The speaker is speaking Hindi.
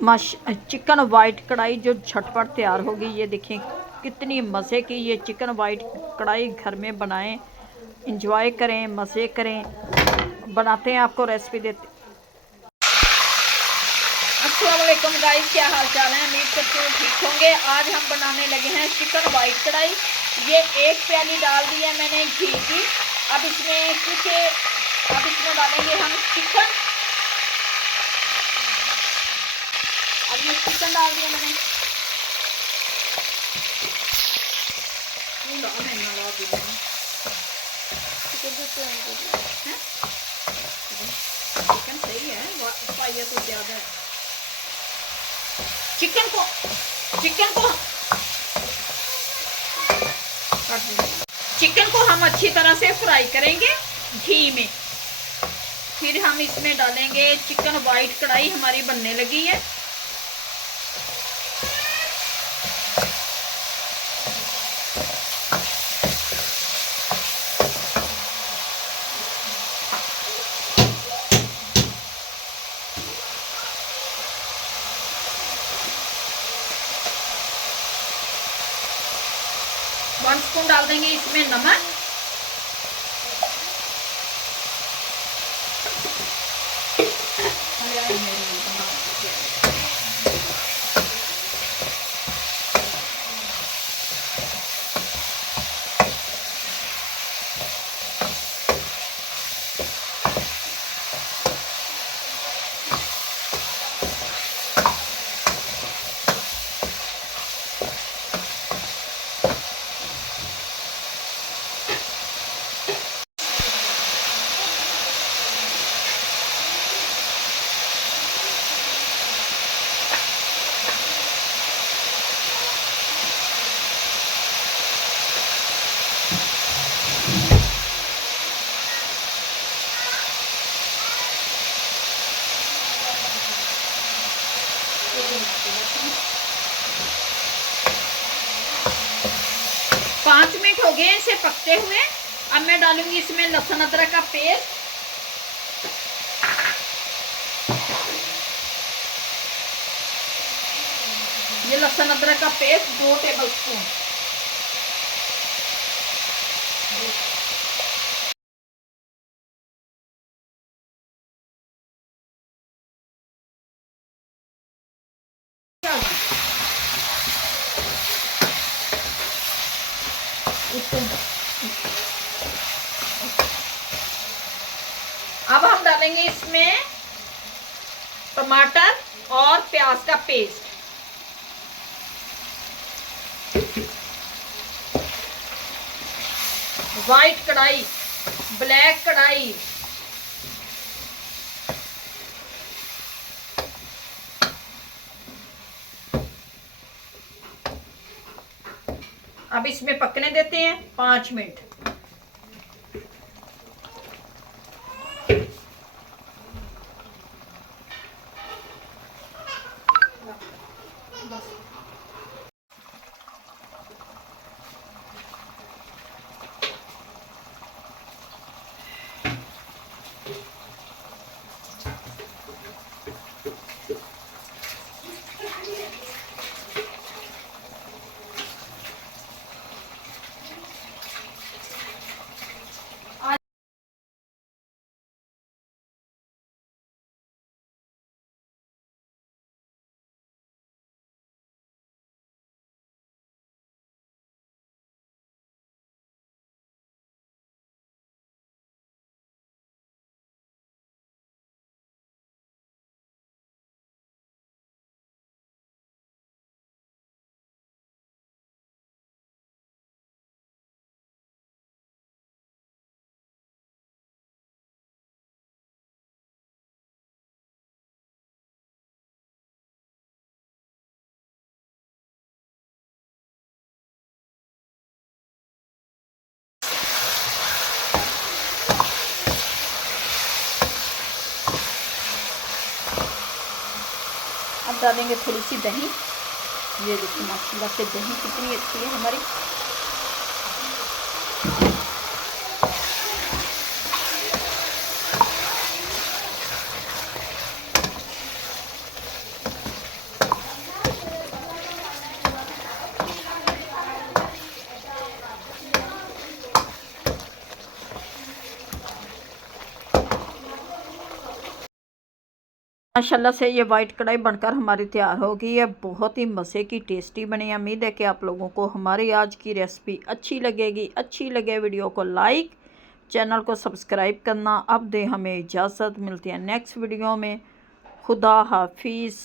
चिकन वाइट कढ़ाई जो झटपट तैयार होगी। ये देखें कितनी मज़े की ये चिकन वाइट कढ़ाई घर में बनाएं, इंजॉय करें, मज़े करें। बनाते हैं, आपको रेसिपी देते। अस्सलाम वालेकुम गाइस, क्या हाल चाल है? उम्मीद करती हूँ ठीक होंगे। आज हम बनाने लगे हैं चिकन वाइट कढ़ाई। ये 1 प्याली डाल दी है मैंने घी की। अब इसमें डालेंगे हम चिकन। अब ये चिकन डाल दिया मैंने। चिकन सही है, पाइया तो ज्यादा है। चिकन को हम अच्छी तरह से फ्राई करेंगे घी में। फिर हम इसमें डालेंगे चिकन वाइट कढ़ाई हमारी बनने लगी है। वन स्पून डाल देंगे इसमें नमक। पाँच मिनट हो गए इसे पकते हुए। अब मैं डालूंगी इसमें लहसुन अदरक का पेस्ट। ये लहसुन अदरक का पेस्ट 2 टेबल स्पून। अब हम डालेंगे इसमें टमाटर और प्याज का पेस्ट। वाइट कढ़ाई, ब्लैक कढ़ाई, अब इसमें पकने देते हैं 5 मिनट। अब डालेंगे थोड़ी सी दही। ये देखिए माशाल्लाह से दही कितनी अच्छी है हमारी। माशाल्लाह से ये वाइट कढ़ाई बनकर हमारी तैयार हो गई है। बहुत ही मज़े की टेस्टी बनी है। उम्मीद है कि आप लोगों को हमारी आज की रेसिपी अच्छी लगेगी। अच्छी लगे वीडियो को लाइक, चैनल को सब्सक्राइब करना। अब दे हमें इजाज़त, मिलती है नेक्स्ट वीडियो में। खुदा हाफिज़।